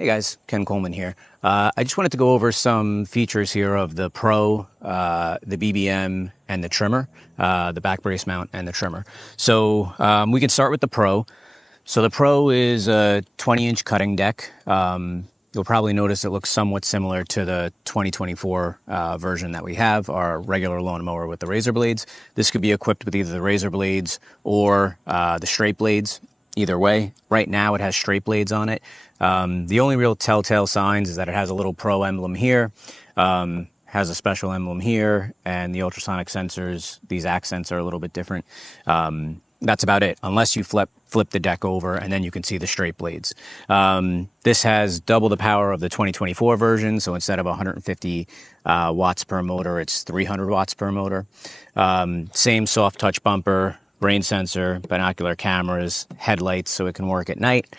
Hey guys, Ken Coleman here. I just wanted to go over some features here of the Pro, the BBM, and the trimmer, the back brace mount and the trimmer. So we can start with the Pro. So the Pro is a 20-inch cutting deck. You'll probably notice it looks somewhat similar to the 2024 version that we have, our regular lawnmower with the razor blades. This could be equipped with either the razor blades or the straight blades. Either way, right now it has straight blades on it. The only real telltale signs is that it has a little Pro emblem here, has a special emblem here, and the ultrasonic sensors, these accents are a little bit different. That's about it, unless you flip the deck over and then you can see the straight blades. This has double the power of the 2024 version, so instead of 150 watts per motor, it's 300 watts per motor. Same soft touch bumper, rain sensor, binocular cameras, headlights so it can work at night.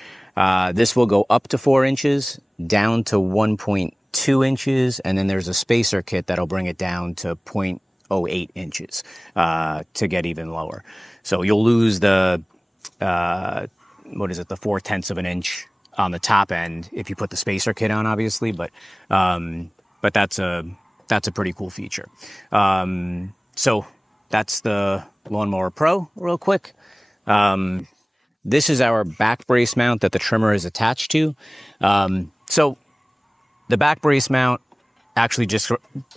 This will go up to 4 inches, down to 1.2 inches, and then there's a spacer kit that'll bring it down to 0.08 inches to get even lower. So you'll lose the, the 0.4 of an inch on the top end if you put the spacer kit on, obviously, but that's a pretty cool feature. So that's the Lawnmower Pro real quick. This is our back brace mount that the trimmer is attached to. So the back brace mount actually just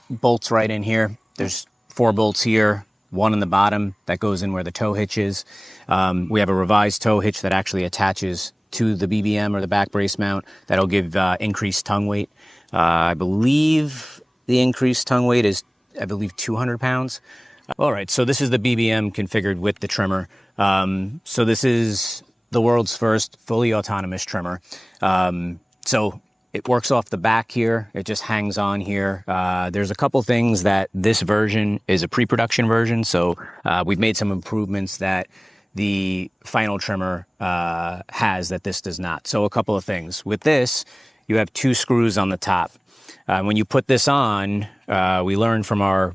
bolts right in here. There's 4 bolts here, 1 in the bottom that goes in where the tow hitch is. We have a revised tow hitch that actually attaches to the BBM or the back brace mount that'll give increased tongue weight. I believe the increased tongue weight is, 200 pounds. All right, so this is the BBM configured with the trimmer. So this is the world's first fully autonomous trimmer. So it works off the back here. It just hangs on here. There's a couple things that this version is a pre-production version. So we've made some improvements that the final trimmer has that this does not. So a couple of things. With this, you have 2 screws on the top. When you put this on, we learned from our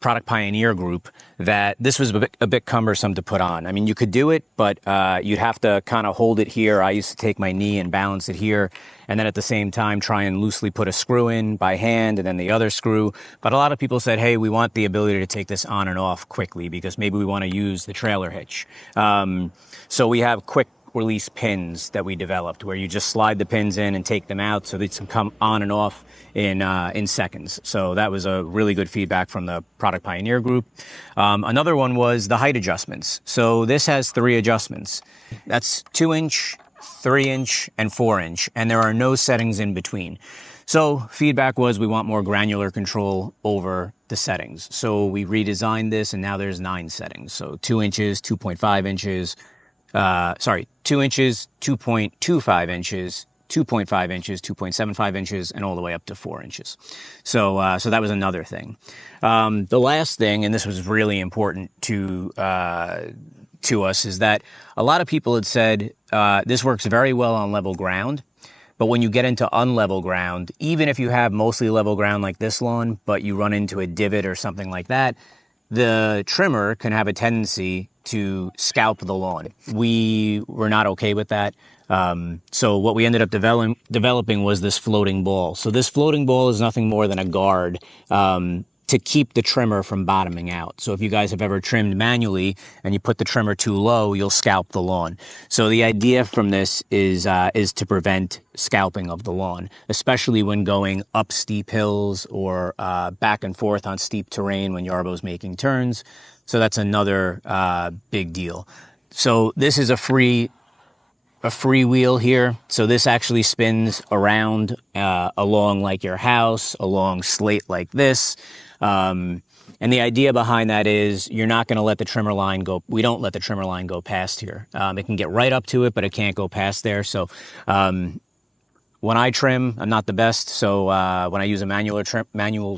product pioneer group that this was a bit cumbersome to put on. I mean, you could do it, but you'd have to kind of hold it here. I used to take my knee and balance it here, and then at the same time try and loosely put a screw in by hand and then the other screw. But a lot of people said, hey, we want the ability to take this on and off quickly because maybe we want to use the trailer hitch. So we have quick release pins that we developed where you just slide the pins in and take them out so they can come on and off in seconds. So that was a really good feedback from the product pioneer group. Another one was the height adjustments. So this has 3 adjustments. That's 2-inch, 3-inch, and 4-inch, and there are no settings in between. So feedback was we want more granular control over the settings. So we redesigned this and now there's 9 settings. So 2 inches, 2.5 inches, 2 inches, 2.25 inches, 2.5 inches, 2.75 inches, and all the way up to 4 inches. So that was another thing. The last thing, and this was really important to us, is that a lot of people had said this works very well on level ground, but when you get into unlevel ground, even if you have mostly level ground like this lawn, but you run into a divot or something like that, the trimmer can have a tendency to scalp the lawn. We were not okay with that. So what we ended up developing was this floating ball. So this floating ball is nothing more than a guard to keep the trimmer from bottoming out. So if you guys have ever trimmed manually and you put the trimmer too low, you'll scalp the lawn. So the idea from this is to prevent scalping of the lawn, especially when going up steep hills or back and forth on steep terrain when Yarbo's making turns. So that's another big deal. So this is a free wheel here. So this actually spins around along like your house, along slate like this. And the idea behind that is you're not going to let the trimmer line go. We don't let the trimmer line go past here. It can get right up to it, but it can't go past there. So when I trim, I'm not the best. So when I use a manual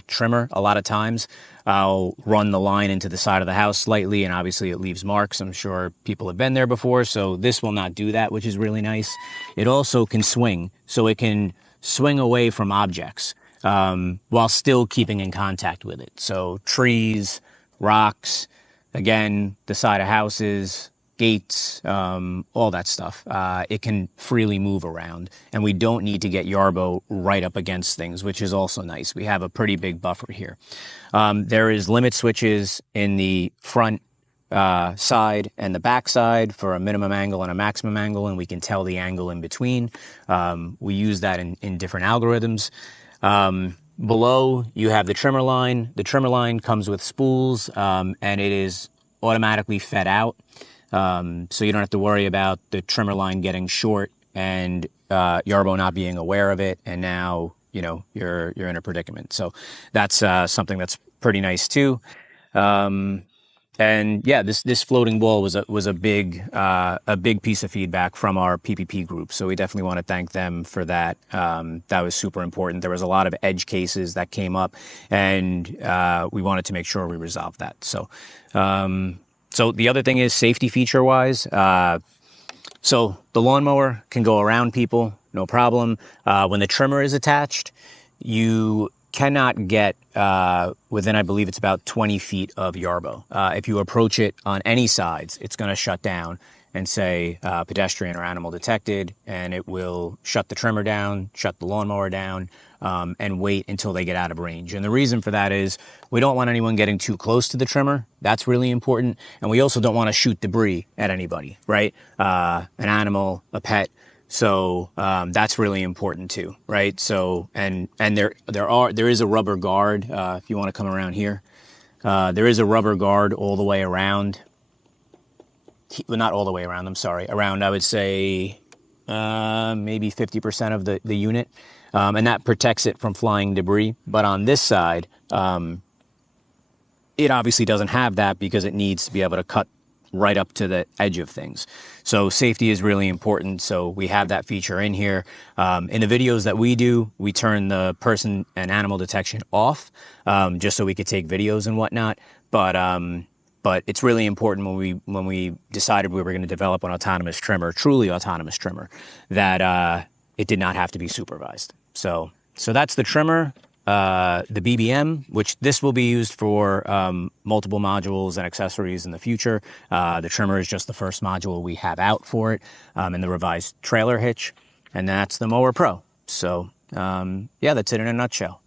trimmer, a lot of times I'll run the line into the side of the house slightly, and obviously it leaves marks. I'm sure people have been there before, so this will not do that, which is really nice. It also can swing, so it can swing away from objects while still keeping in contact with it. So trees, rocks, again, the side of houses, gates, all that stuff. It can freely move around, and we don't need to get Yarbo right up against things, which is also nice. We have a pretty big buffer here. There is limit switches in the front side and the back side for a minimum angle and a maximum angle, and we can tell the angle in between. We use that in different algorithms. Below, you have the trimmer line. The trimmer line comes with spools, and it is automatically fed out. So you don't have to worry about the trimmer line getting short and Yarbo not being aware of it, and now you're in a predicament. So that's something that's pretty nice too. And yeah, this floating ball was a big piece of feedback from our PPP group. So we definitely want to thank them for that. That was super important. There was a lot of edge cases that came up, and we wanted to make sure we resolved that. So the other thing is safety feature wise. So the lawnmower can go around people, no problem. When the trimmer is attached, you cannot get within, I believe it's about 20 feet of Yarbo. If you approach it on any sides, it's going to shut down and say pedestrian or animal detected, and it will shut the trimmer down, shut the lawnmower down, and wait until they get out of range. And the reason for that is we don't want anyone getting too close to the trimmer. That's really important. And we also don't want to shoot debris at anybody, right? An animal, a pet. So that's really important too, right? So and there is a rubber guard if you want to come around here. There is a rubber guard all the way around. Well, not all the way around. I'm sorry, around I would say maybe 50% of the unit, and that protects it from flying debris. But on this side, it obviously doesn't have that because it needs to be able to cut right up to the edge of things. So safety is really important. So we have that feature in here. In the videos that we do, we turn the person and animal detection off, just so we could take videos and whatnot. But it's really important when we decided we were going to develop an autonomous trimmer, truly autonomous trimmer, that it did not have to be supervised. So that's the trimmer. The BBM, which this will be used for multiple modules and accessories in the future. The trimmer is just the first module we have out for it, and the revised trailer hitch. And that's the Mower Pro. So yeah, that's it in a nutshell.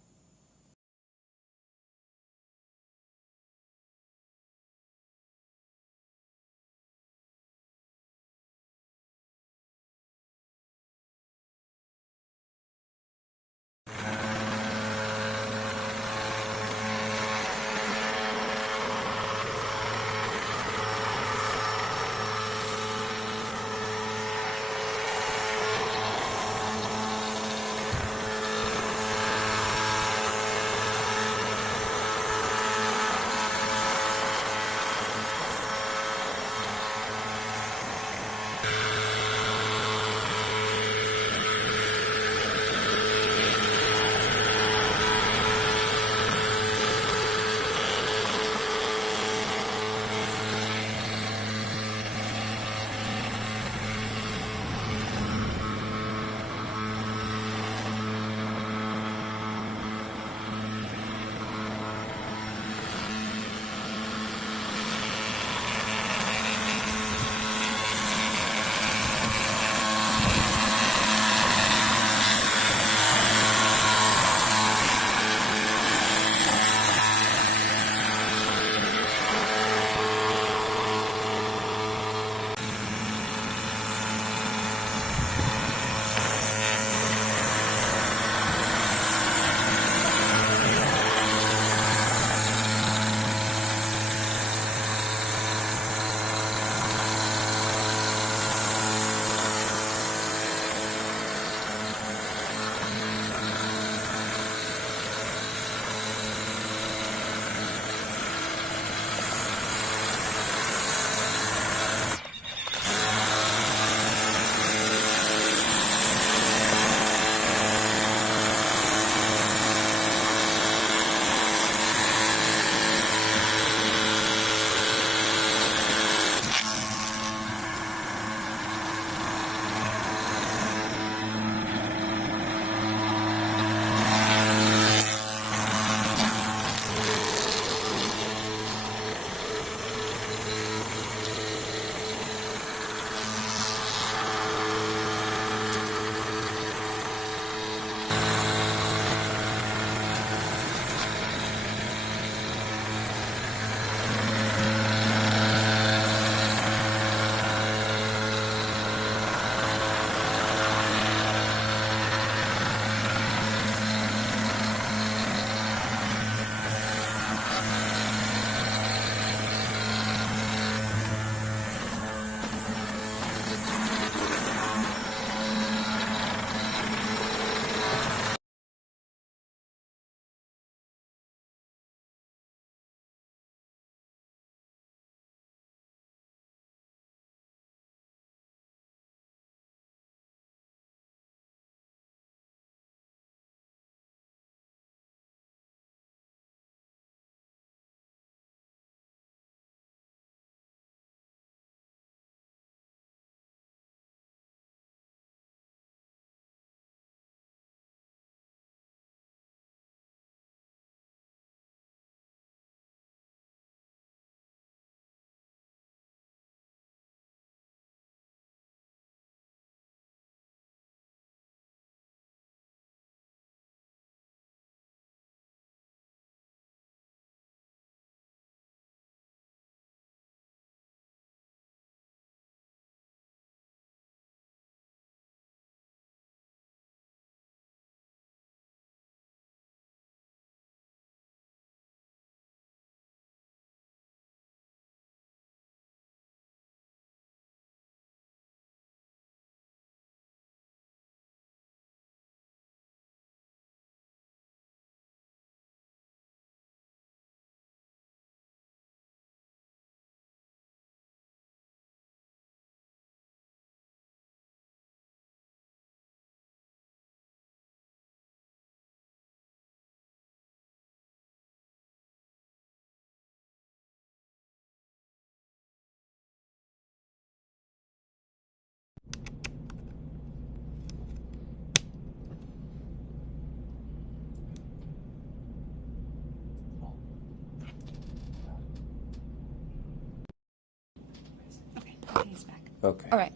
He's back. Okay. All right.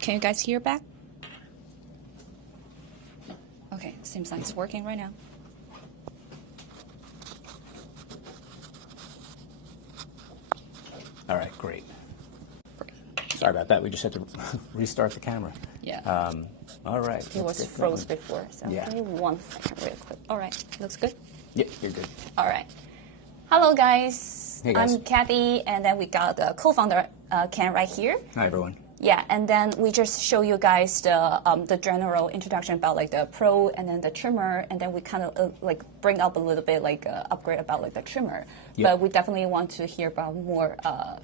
Can you guys hear back? Okay, seems like it's working right now. All right, great. Sorry about that. We just had to restart the camera. Yeah. All right. It was froze before, so Yeah. give me 1 second real quick. All right, looks good? Yeah, you're good. All right. Hello, guys. Hey, guys. I'm Kathy, and then we got the co-founder, Ken, right here. Hi, everyone. Yeah, and then we just show you guys the general introduction about like the Pro and then the trimmer, and then we kind of like bring up a little bit like upgrade about like the trimmer. Yep. But we definitely want to hear about more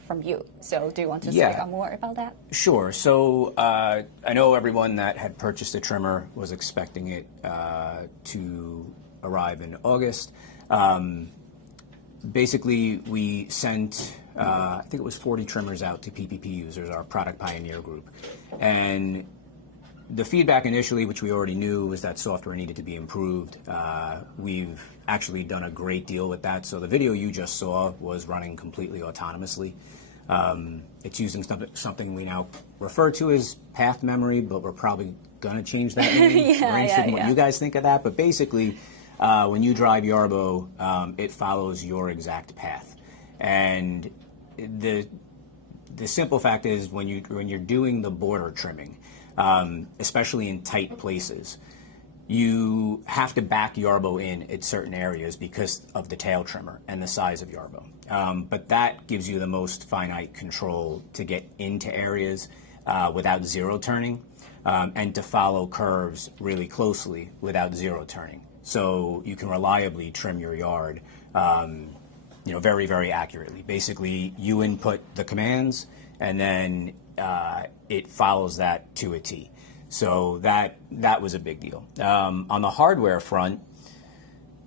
from you. So do you want to speak up more about that? Sure. So I know everyone that had purchased a trimmer was expecting it to arrive in August. Basically, we sent, I think it was 40 trimmers out to PPP users, our product pioneer group. And the feedback initially, which we already knew, was that software needed to be improved. We've actually done a great deal with that. So the video you just saw was running completely autonomously. It's using something we now refer to as path memory, but we're probably going to change that name. We're interested in what you guys think of that. But basically, when you drive Yarbo, it follows your exact path. And the simple fact is when you're doing the border trimming, especially in tight places, you have to back Yarbo in at certain areas because of the tail trimmer and the size of Yarbo. But that gives you the most finite control to get into areas without zero turning and to follow curves really closely without zero turning. So you can reliably trim your yard, very, very accurately. Basically, you input the commands, and then it follows that to a T. So that was a big deal. On the hardware front,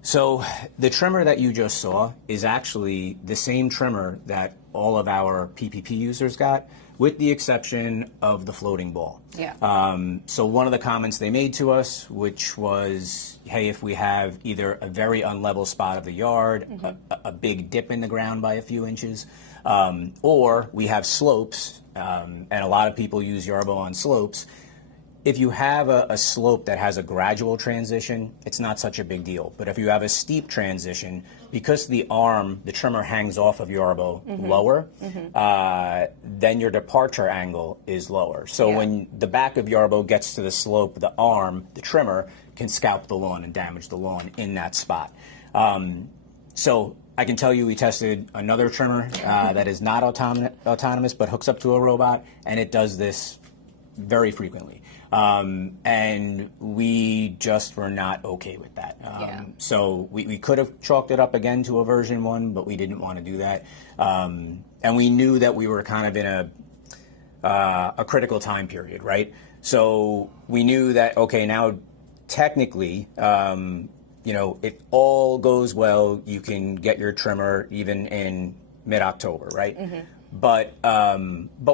so the trimmer that you just saw is actually the same trimmer that all of our PPP users got, with the exception of the floating ball. Yeah. So one of the comments they made to us, which was, hey, if we have either a very unlevel spot of the yard, a big dip in the ground by a few inches, or we have slopes, and a lot of people use Yarbo on slopes. If you have a slope that has a gradual transition, it's not such a big deal. But if you have a steep transition, because the trimmer hangs off of Yarbo lower, then your departure angle is lower. So when the back of Yarbo gets to the slope, the trimmer can scalp the lawn and damage the lawn in that spot. So I can tell you we tested another trimmer that is not autonomous but hooks up to a robot, and it does this very frequently. And we just were not okay with that. So we could have chalked it up again to a version 1, but we didn't want to do that. And we knew that we were kind of in a critical time period, right? So we knew that, okay, now technically, if all goes well, you can get your trimmer even in mid-October, right? But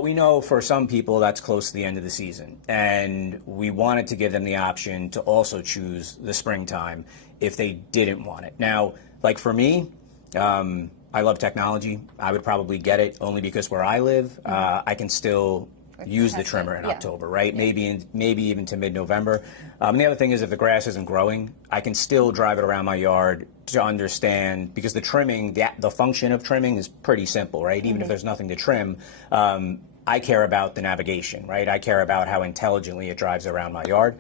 we know for some people that's close to the end of the season, and we wanted to give them the option to also choose the springtime if they didn't want it. Now, like for me, I love technology. I would probably get it only because where I live, I can still use the trimmer in October, right? Maybe even to mid-November. The other thing is if the grass isn't growing, I can still drive it around my yard to understand, because the trimming, the function of trimming is pretty simple, right? Even if there's nothing to trim, I care about the navigation, right? I care about how intelligently it drives around my yard.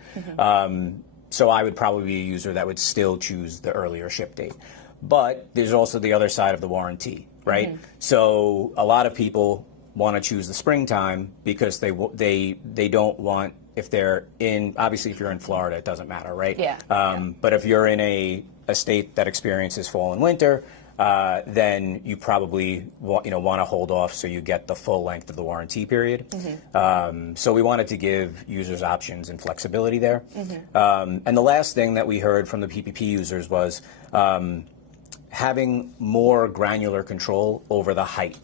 So I would probably be a user that would still choose the earlier ship date. But there's also the other side of the warranty, right? So a lot of people want to choose the springtime because they don't want, if they're in, obviously if you're in Florida, it doesn't matter, right? But if you're in a state that experiences fall and winter, then you probably want to hold off so you get the full length of the warranty period. So we wanted to give users options and flexibility there. And the last thing that we heard from the PPP users was having more granular control over the height.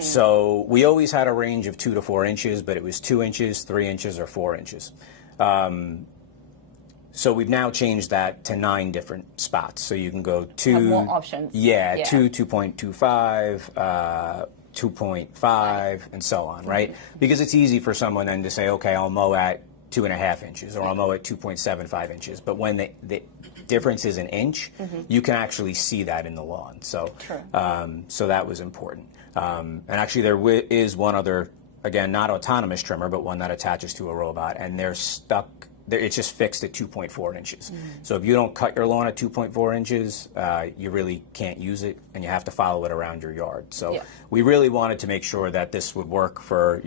So we always had a range of 2 to 4 inches, but it was 2 inches, 3 inches, or 4 inches. So we've now changed that to 9 different spots. So you can go 2. Have more options. Yeah, 2, 2.25, 2.5, and so on, right? Because it's easy for someone then to say, okay, I'll mow at 2.5 inches, or I'll mow at 2.75 inches. But when the difference is an inch, you can actually see that in the lawn. So, so that was important. And actually, there is one other, again, not autonomous trimmer, but one that attaches to a robot, and they're stuck. It's just fixed at 2.4 inches. So if you don't cut your lawn at 2.4 inches, you really can't use it, and you have to follow it around your yard. So we really wanted to make sure that this would work for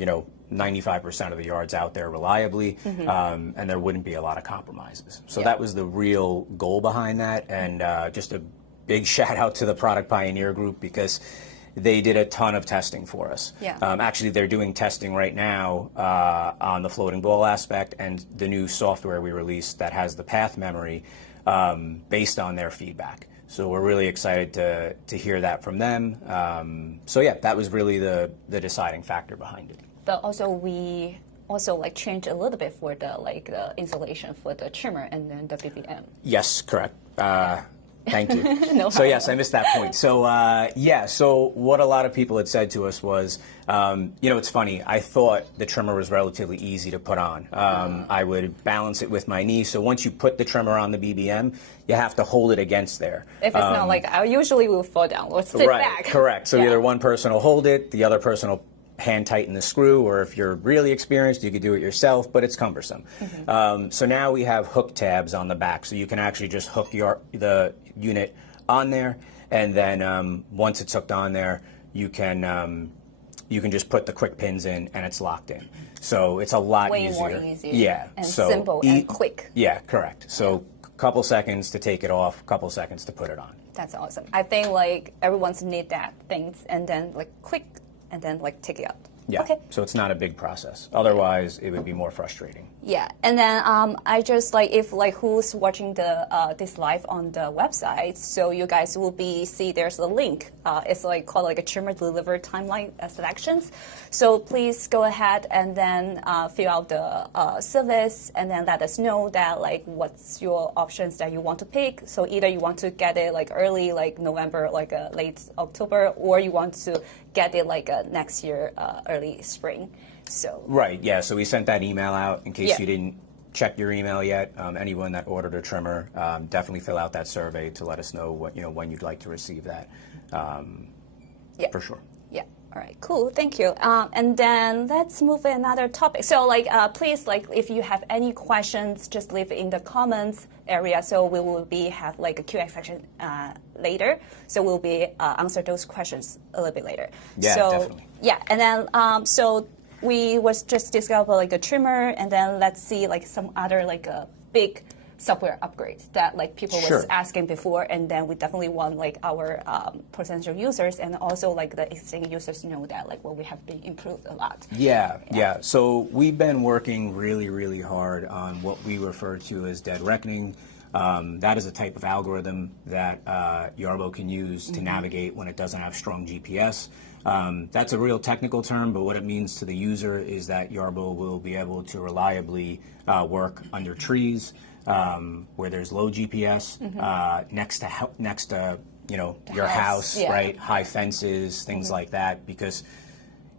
95% of the yards out there reliably, and there wouldn't be a lot of compromises. So that was the real goal behind that, and just a big shout out to the Product Pioneer Group, because they did a ton of testing for us. Actually, they're doing testing right now on the floating ball aspect and the new software we released that has the path memory based on their feedback. So we're really excited to hear that from them. So yeah, that was really the deciding factor behind it. But also we like changed a little bit for the installation for the trimmer and then the BBM. Yes, correct. Thank you. No so yes, I missed that point. So yeah, so what a lot of people had said to us was, it's funny. I thought the trimmer was relatively easy to put on. I would balance it with my knee. So once you put the trimmer on the BBM, you have to hold it against there. If it's not like I usually will fall down or sit back. Correct. So either one person will hold it, the other person will hand tighten the screw, or if you're really experienced, you could do it yourself, but it's cumbersome. So now we have hook tabs on the back, so you can actually just hook the unit on there, and then once it's hooked on there, you can just put the quick pins in, and it's locked in. So it's a lot Way easier. more easier. Yeah. And so simple and quick. Yeah, correct. So a couple seconds to take it off, couple seconds to put it on. That's awesome. I think like everyone's need that things, and then like quick, and then like take it out. Yeah. Okay. So it's not a big process. Otherwise, it would be more frustrating. Yeah, and then I just if who's watching the this live on the website, so you guys will see there's a link. It's called a trimmer deliver timeline selections. So please go ahead and then fill out the service, and then let us know that what's your options that you want to pick. So either you want to get it early November, late October, or you want to get it next year early spring. So right, yeah. So we sent that email out in case you didn't check your email yet. Anyone that ordered a trimmer, definitely fill out that survey to let us know what when you'd like to receive that. For sure. Yeah. All right. Cool. Thank you. And then let's move to another topic. So please if you have any questions, just leave it in the comments area. So we will have a Q&A section later. So we'll be answer those questions a little bit later. Yeah, so, definitely. Yeah, and then so we was just discover a trimmer, and then let's see some other big software upgrades that people was asking before, and then we definitely want our potential users and also the existing users know that what we have been improved a lot. Yeah. So we've been working really hard on what we refer to as dead reckoning. That is a type of algorithm that Yarbo can use to navigate when it doesn't have strong GPS. That's a real technical term, but what it means to the user is that Yarbo will be able to reliably work under trees where there's low GPS, next to your house, right? High fences, things like that, because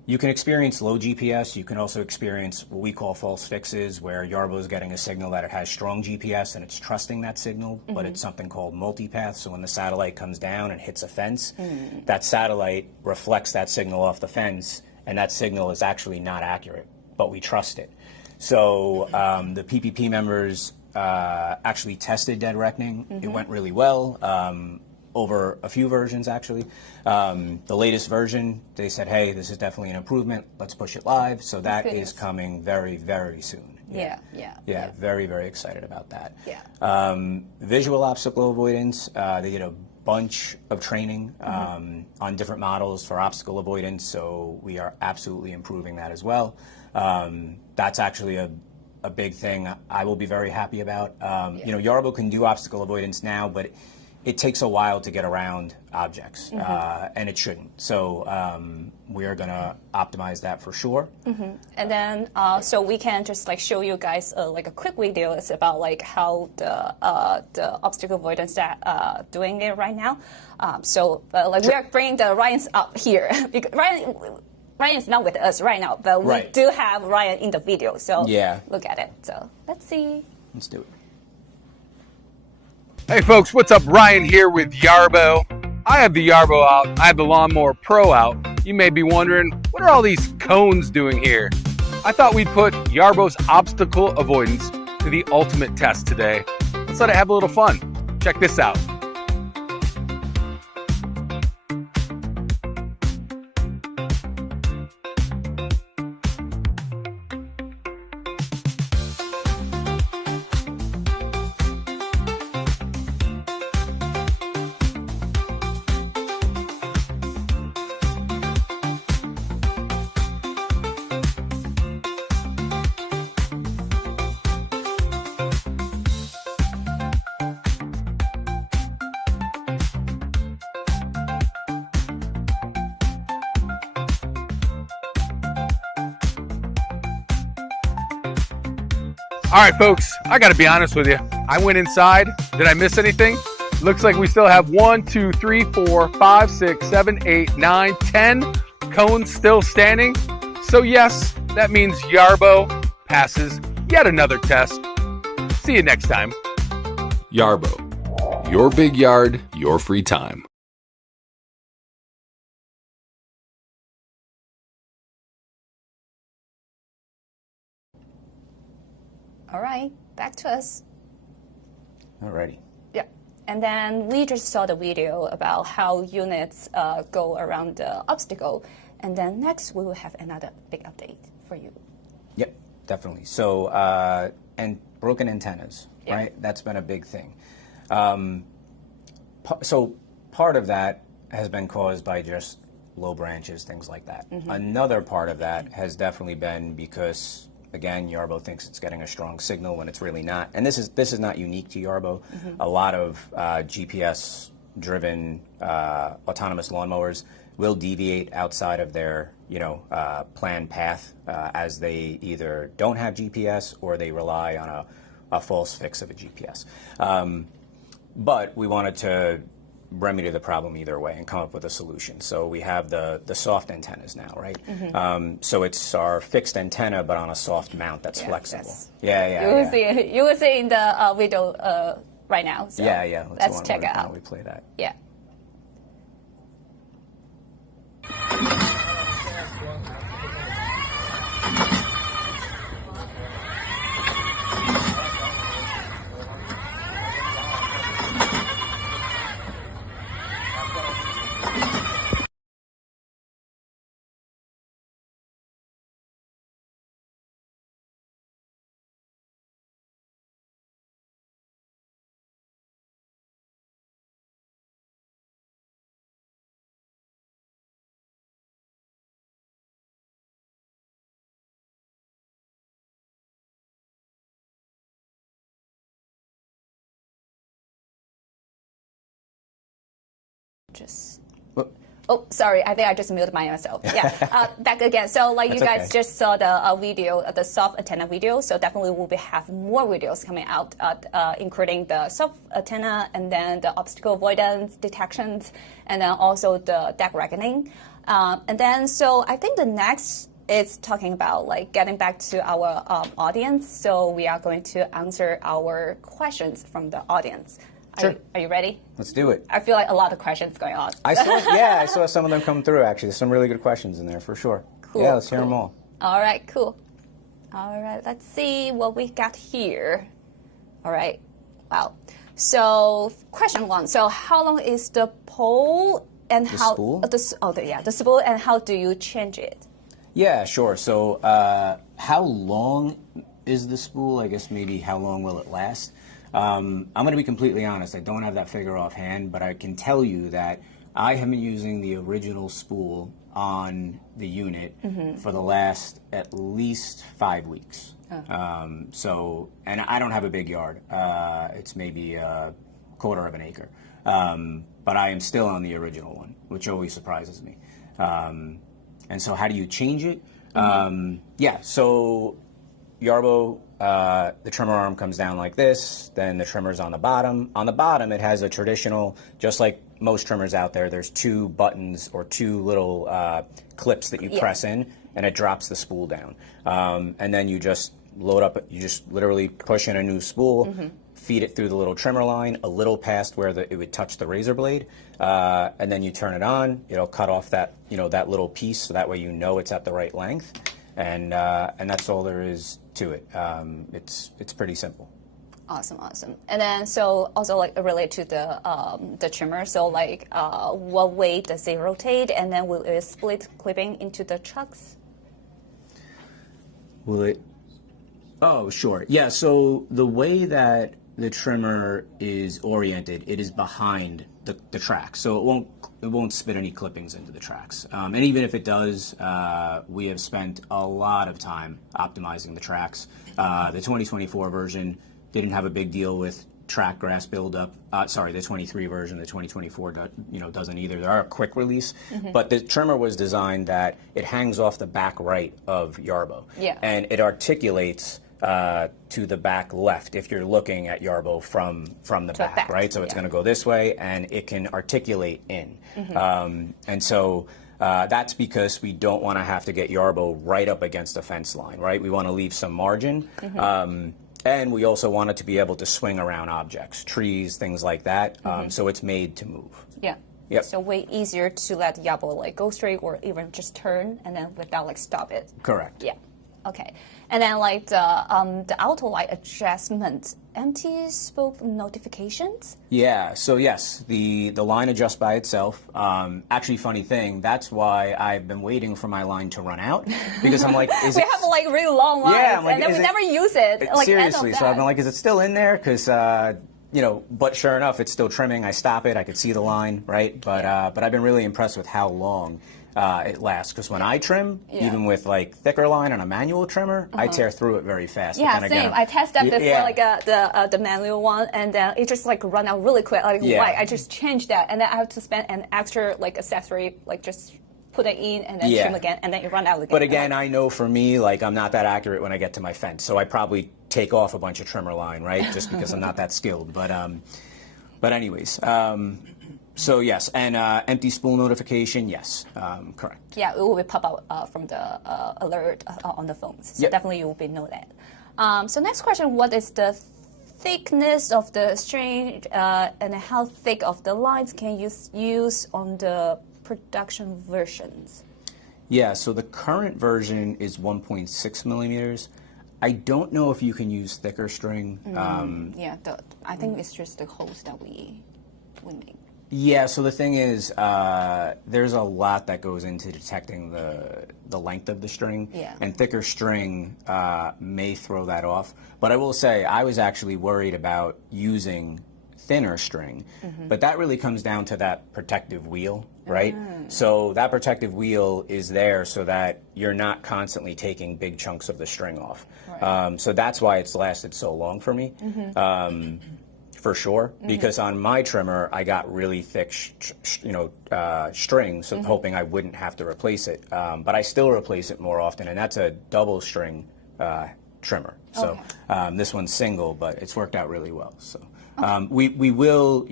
you can experience low GPS. You can also experience what we call false fixes, where Yarbo is getting a signal that it has strong GPS and it's trusting that signal, but it's something called multipath. So when the satellite comes down and hits a fence, that satellite reflects that signal off the fence, and that signal is actually not accurate, but we trust it. So the PPP members actually tested dead reckoning. It went really well. Over a few versions, actually. The latest version, they said, hey, this is definitely an improvement. Let's push it live. So that is coming very soon. Yeah. Very excited about that. Yeah. Visual obstacle avoidance, they did a bunch of training on different models for obstacle avoidance, so we are absolutely improving that as well. That's actually a big thing I will be very happy about. Yarbo can do obstacle avoidance now, but it takes a while to get around objects, and it shouldn't. So we are going to optimize that for sure. And then, so we can just like show you guys like a quick video. It's about like how the obstacle avoidance that doing it right now. So like we are bringing the Ryan's up here because Ryan is not with us right now, but we do have Ryan in the video. So look at it. So let's see. Let's do it. Hey folks, what's up? Ryan here with Yarbo. I have the Yarbo out, I have the Mower Pro out. You may be wondering, what are all these cones doing here? I thought we'd put Yarbo's obstacle avoidance to the ultimate test today. Let's let it have a little fun. Check this out. All right, folks, I gotta be honest with you. I went inside. Did I miss anything? Looks like we still have 1, 2, 3, 4, 5, 6, 7, 8, 9, 10 cones still standing. So yes, that means Yarbo passes yet another test. See you next time. Yarbo, your big yard, your free time. All right, back to us. Alrighty. Yeah, and then we just saw the video about how units go around the obstacle, and then next we will have another big update for you. Yep, definitely. So, and broken antennas, right? That's been a big thing. So part of that has been caused by just low branches, things like that. Another part of that has definitely been because, again, Yarbo thinks it's getting a strong signal when it's really not. And this is not unique to Yarbo. A lot of GPS-driven autonomous lawnmowers will deviate outside of their planned path as they either don't have GPS or they rely on a false fix of a GPS. But we wanted to remedy the problem either way and come up with a solution. So we have the soft antennas now, right? So it's our fixed antenna, but on a soft mount that's flexible. You will see in the video right now. So let's check it out. Why don't we play that? Yeah. Oh, sorry. I think I just muted myself. Yeah, back again. So, like, you guys just saw the video, the soft antenna video. So definitely we'll have more videos coming out, including the soft antenna and then the obstacle avoidance detections, and then also the deck reckoning. And then, so I think the next is talking about like getting back to our audience. So we are going to answer our questions from the audience. Sure. Are you ready? Let's do it. I feel like a lot of questions going on. I saw some of them come through, actually. There's some really good questions in there, for sure. Cool. Yeah, let's hear them all. All right, cool. All right, let's see what we got here. All right, wow. So, question 1. So, how long is the pole and The how... spool? the spool, and how do you change it? Yeah, sure. So, how long is the spool? I guess maybe how long will it last? I'm going to be completely honest. I don't have that figure offhand, but I can tell you that I have been using the original spool on the unit for the last at least 5 weeks. So, and I don't have a big yard. It's maybe a quarter of an acre. but I am still on the original one, which always surprises me. And so how do you change it? Yeah, so Yarbo, the trimmer arm comes down like this, then the trimmer's on the bottom. On the bottom, it has a traditional, just like most trimmers out there, there's two buttons or two little clips that you press in, and it drops the spool down. And then you just load up, you just literally push in a new spool, feed it through the little trimmer line, a little past where it would touch the razor blade, and then you turn it on. It'll cut off that, that little piece, so that way you know it's at the right length, and that's all there is to it. It's pretty simple. Awesome. And then so also like relate to the trimmer. So like what way does it rotate, and then will it split clipping into the chucks? Will it? Oh, sure. Yeah. So the way that the trimmer is oriented, it is behind the tracks, so it won't spit any clippings into the tracks. And even if it does, we have spent a lot of time optimizing the tracks. The 2024 version didn't have a big deal with track grass buildup. Sorry, the 23 version, the 2024 doesn't either. They are a quick release, but the trimmer was designed that it hangs off the back right of Yarbo, and it articulates to the back left if you're looking at Yarbo from the back, right? So it's going to go this way, and it can articulate in. And so that's because we don't want to have to get Yarbo right up against the fence line, right? We want to leave some margin. And we also want it to be able to swing around objects, trees, things like that. So it's made to move. Yeah. Yep. So way easier to let Yarbo like go straight or even just turn and then without like stop it. Correct. Yeah. Okay. And then like the auto light adjustment, empty spoke notifications. Yeah. So yes, the line adjusts by itself. Actually, funny thing, that's why I've been waiting for my line to run out, because I'm like, we have like really long lines, I'm like, and then we never use it. Like seriously. So I've been like, is it still in there? Because but sure enough, it's still trimming. I stop it. I could see the line, right? But I've been really impressed with how long it lasts, because when I trim, even with like thicker line on a manual trimmer, I tear through it very fast. Yeah, same. I tested before like the manual one, and then it just like run out really quick. Like why? I just changed that, and then I have to spend an extra like accessory, like just put it in and then trim again, and then it run out again. But again, I know for me, like I'm not that accurate when I get to my fence, so I probably take off a bunch of trimmer line, right? Just because I'm not that skilled. But anyways. So yes, and empty spool notification, yes, correct. Yeah, it will be pop out from the alert on the phones. So definitely you will be know that. So next question, what is the thickness of the string and how thick of the lines can you use on the production versions? Yeah, so the current version is 1.6 millimeters. I don't know if you can use thicker string. I think it's just the holes that we make. Yeah, so the thing is, there's a lot that goes into detecting the length of the string, and thicker string may throw that off. But I will say, I was actually worried about using thinner string, but that really comes down to that protective wheel, right? So that protective wheel is there so that you're not constantly taking big chunks of the string off. Right. So that's why it's lasted so long for me. For sure, because on my trimmer I got really thick, string, so hoping I wouldn't have to replace it. But I still replace it more often, and that's a double string trimmer. So this one's single, but it's worked out really well. So we will,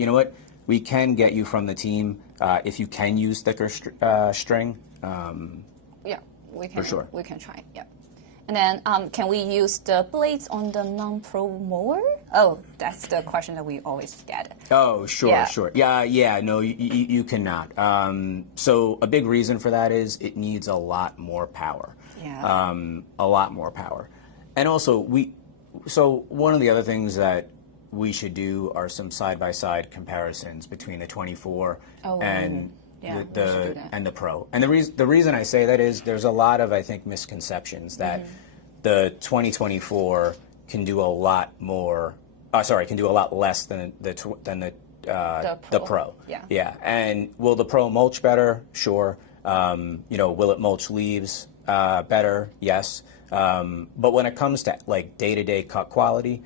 we can get you from the team if you can use thicker string. We can. For sure. We can try. Yeah. And then, can we use the blades on the non-pro mower? Oh, that's the question that we always get. Oh, sure, sure. Yeah, no, you cannot. So a big reason for that is it needs a lot more power. Yeah. A lot more power. And also, so one of the other things that we should do are some side-by-side comparisons between the 24 and the Pro. And the reason I say that is there's a lot of, I think, misconceptions that the 2024 can do a lot more. Can do a lot less than the Pro. Yeah. And will the Pro mulch better? Sure. Will it mulch leaves better? Yes. But when it comes to like day-to-day cut quality,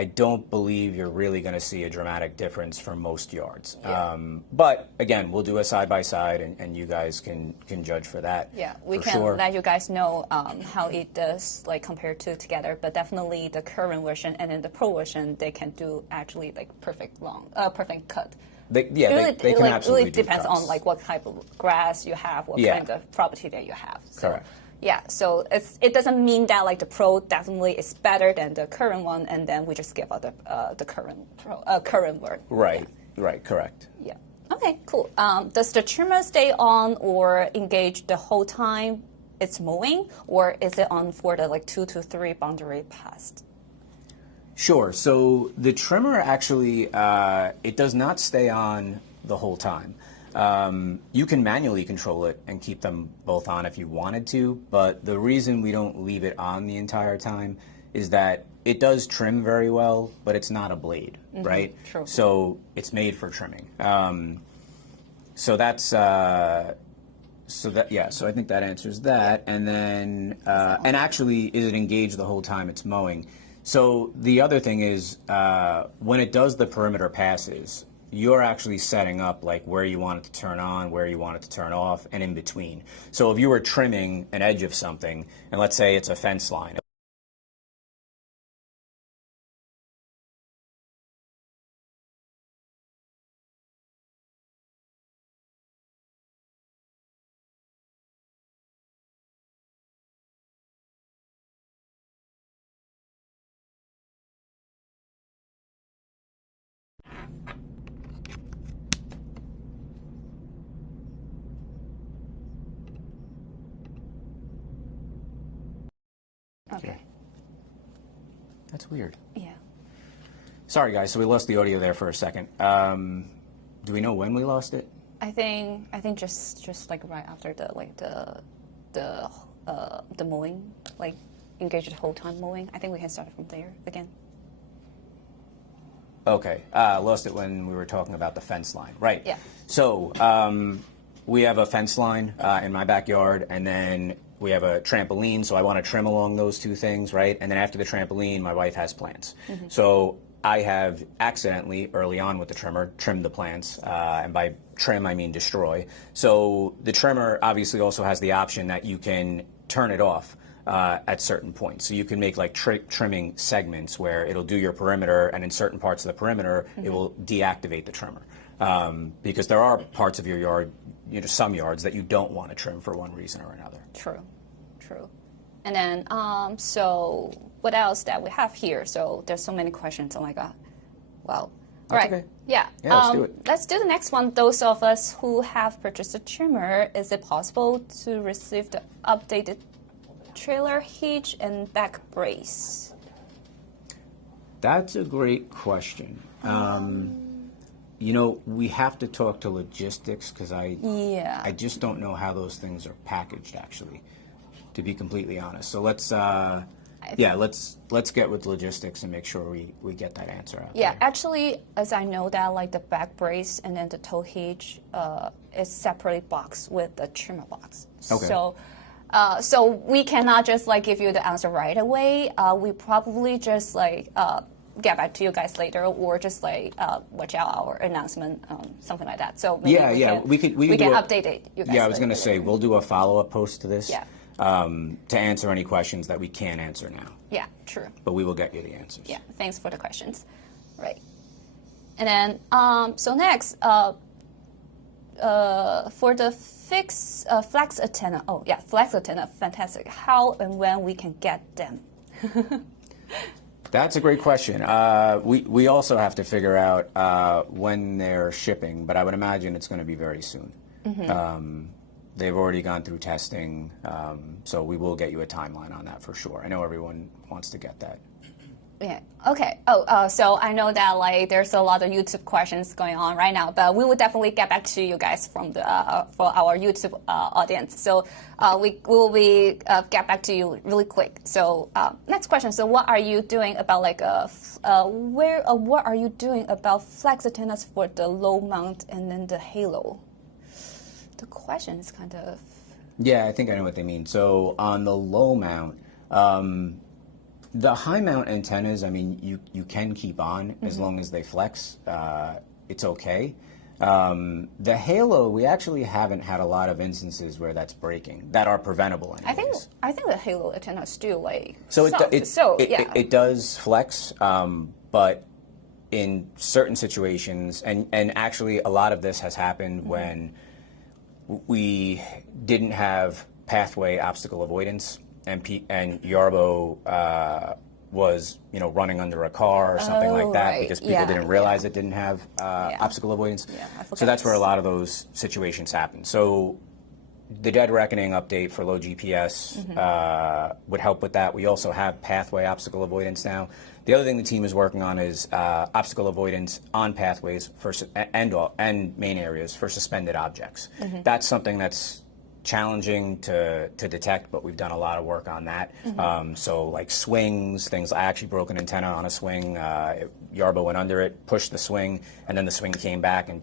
I don't believe you're really going to see a dramatic difference for most yards. Yeah. But again, we'll do a side-by-side, and you guys can judge for that. Yeah, we for can sure. let you guys know how it does like compared to together. But definitely the current version and then the Pro version, they can do actually like perfect cut. They can like, absolutely really depends do cuts. on like what type of grass you have, what Yeah. kind of property that you have. So, Correct. Yeah, so it doesn't mean that like the Pro definitely is better than the current one, and then we just give out the current one. Right. Right. Correct. Yeah. Okay. Cool. Does the trimmer stay on or engage the whole time it's mowing, or is it on for the like 2 to 3 boundary pass? Sure. So the trimmer actually, it does not stay on the whole time. You can manually control it and keep them both on if you wanted to, but the reason we don't leave it on the entire time is that it does trim very well, but it's not a blade, right? True. So it's made for trimming. So that's so I think that answers that. And then and actually, is it engaged the whole time it's mowing? So the other thing is when it does the perimeter passes, you're actually setting up like where you want it to turn on, where you want it to turn off, and in between. So if you were trimming an edge of something, and let's say it's a fence line. Okay. That's weird. Yeah. Sorry, guys. So we lost the audio there for a second. Do we know when we lost it? I think just like right after the mowing, like engage the whole time mowing. I think we can start from there again. Okay. Lost it when we were talking about the fence line. Right. Yeah. So we have a fence line in my backyard, and then we have a trampoline, so I want to trim along those two things, right? And then after the trampoline, my wife has plants. So I have accidentally, early on with the trimmer, trimmed the plants. And by trim, I mean destroy. So the trimmer obviously also has the option that you can turn it off at certain points. So you can make like trimming segments where it'll do your perimeter, and in certain parts of the perimeter, it will deactivate the trimmer. Because there are parts of your yard, some yards that you don't want to trim for one reason or another. True. And then, so what else that we have here? So there's so many questions. Oh my God. Wow. All right. Okay. Yeah. Let's do it. Let's do the next one. Those of us who have purchased a trimmer, is it possible to receive the updated trailer hitch and back brace? That's a great question. We have to talk to logistics because I just don't know how those things are packaged, actually, to be completely honest. So let's get with logistics and make sure we get that answer out. Yeah, there. actually, as I know that like the back brace and then the tow hitch is separately boxed with the trimmer box. Okay. So we cannot just like give you the answer right away. We probably just like get back to you guys later, or just like watch out our announcement, something like that. So maybe we can update it. You guys I was going to later. say we'll do a follow-up post to this. Yeah. To answer any questions that we can't answer now. Yeah, true. But we will get you the answers. Yeah, thanks for the questions. Right. And then, so next, for the flex antenna. Oh, yeah, flex antenna, fantastic. How and when we can get them? That's a great question. We also have to figure out when they're shipping, but I would imagine it's going to be very soon. They've already gone through testing, so we will get you a timeline on that for sure. I know everyone wants to get that. Yeah. Okay. So I know that like there's a lot of YouTube questions going on right now, but we will definitely get back to you guys from the for our YouTube audience. So we will be get back to you really quick. So next question. So what are you doing about like what are you doing about flex antennas for the low mount and then the halo? The question is kind of... Yeah, I think I know what they mean. So on the low mount, The high mount antennas, I mean, you can keep on as long as they flex. It's okay. The Halo, we actually haven't had a lot of instances where that's breaking that are preventable. Anyways. I think the Halo antenna is still like so soft. it does flex, but in certain situations, and actually a lot of this has happened when we didn't have pathway obstacle avoidance, and Yarbo was running under a car or something like that, right. because people didn't realize it didn't have obstacle avoidance. So that's where a lot of those situations happen. So the Dead Reckoning update for low GPS would help with that. We also have pathway obstacle avoidance now. The other thing the team is working on is obstacle avoidance on pathways and main areas for suspended objects. That's something that's challenging to detect, but we've done a lot of work on that. So like swings, things. I actually broke an antenna on a swing. Yarbo went under it, pushed the swing, and then the swing came back and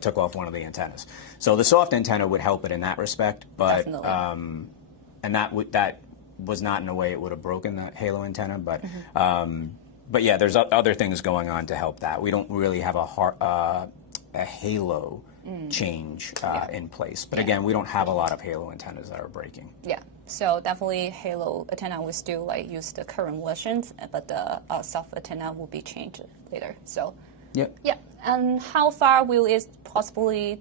took off one of the antennas. So the soft antenna would help it in that respect, but and that was not in a way it would have broken the Halo antenna, but yeah, there's other things going on to help that. We don't really have a Halo change in place, but again, we don't have a lot of Halo antennas that are breaking. Yeah, so definitely Halo antenna will still use the current versions, but the soft antenna will be changed later. So yeah, and how far will it possibly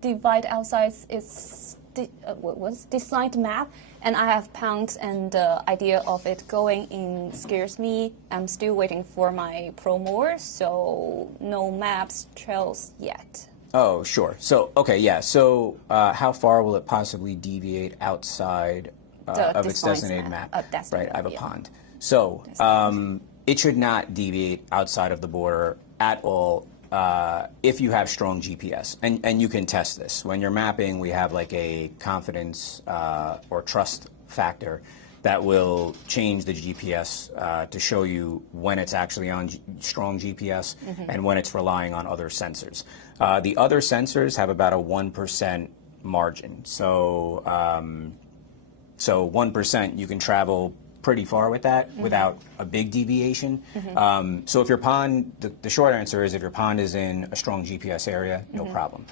divide outside its designed map? And I have pounds, and the idea of it going in scares me. I'm still waiting for my Pro Mower, so no maps trails yet. Oh, sure. So, okay, yeah. So how far will it possibly deviate outside of its designated map? Right, I have a pond. So it should not deviate outside of the border at all if you have strong GPS. And you can test this. When you're mapping, we have like a confidence or trust factor that will change the GPS to show you when it's actually on strong GPS and when it's relying on other sensors. The other sensors have about a 1% margin. So 1%, you can travel pretty far with that without a big deviation. So if your pond, the short answer is if your pond is in a strong GPS area, no problem.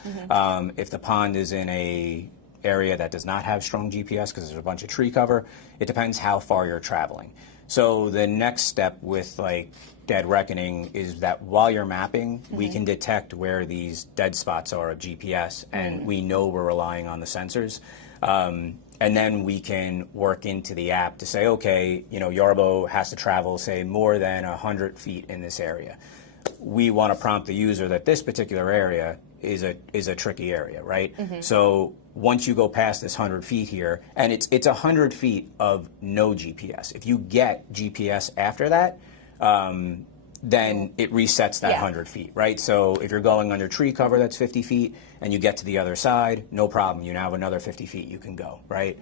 If the pond is in a area that does not have strong GPS because there's a bunch of tree cover, it depends how far you're traveling. So the next step with like Dead Reckoning is that while you're mapping, we can detect where these dead spots are of GPS, and we know we're relying on the sensors. And then we can work into the app to say, okay, Yarbo has to travel, say, more than 100 feet in this area. We want to prompt the user that this particular area is a tricky area, right? So once you go past this 100 feet here, and it's 100 feet of no GPS. If you get GPS after that, then it resets that 100 feet, right? So if you're going under tree cover that's 50 feet and you get to the other side, no problem. You now have another 50 feet you can go, right?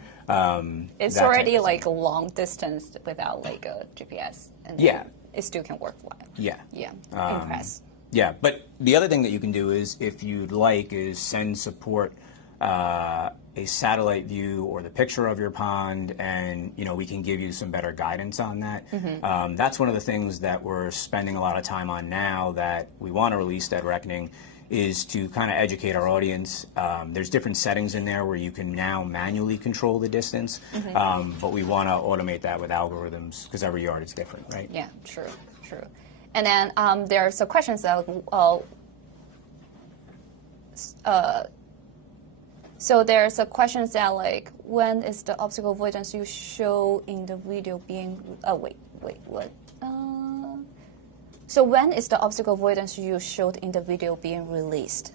It's already like a long distance without like a GPS. And it still can work well. Yeah. Impressed. Yeah, but the other thing that you can do is, if you'd like, is send support a satellite view or the picture of your pond, and we can give you some better guidance on that. That's one of the things that we're spending a lot of time on now that we want to release Dead Reckoning, is to kind of educate our audience. There's different settings in there where you can now manually control the distance, but we want to automate that with algorithms because every yard is different, right? Yeah, true. And then there's a question that so there's a question that like, when is the obstacle avoidance you show in the video being? Wait, what? So when is the obstacle avoidance you showed in the video being released?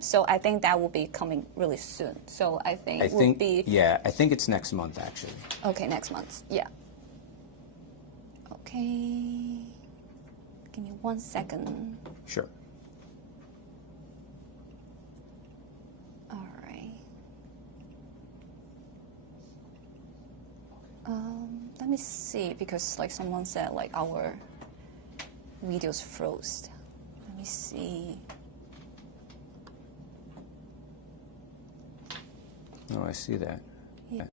So I think that will be coming really soon. So I think it's next month actually. Okay, next month. Yeah. Okay. Give me 1 second. Sure. All right. Let me see, because like someone said like our videos froze. Let me see. Oh, I see that. Yeah.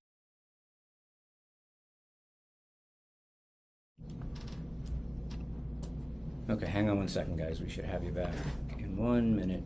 Okay, hang on one second, guys. We should have you back in 1 minute.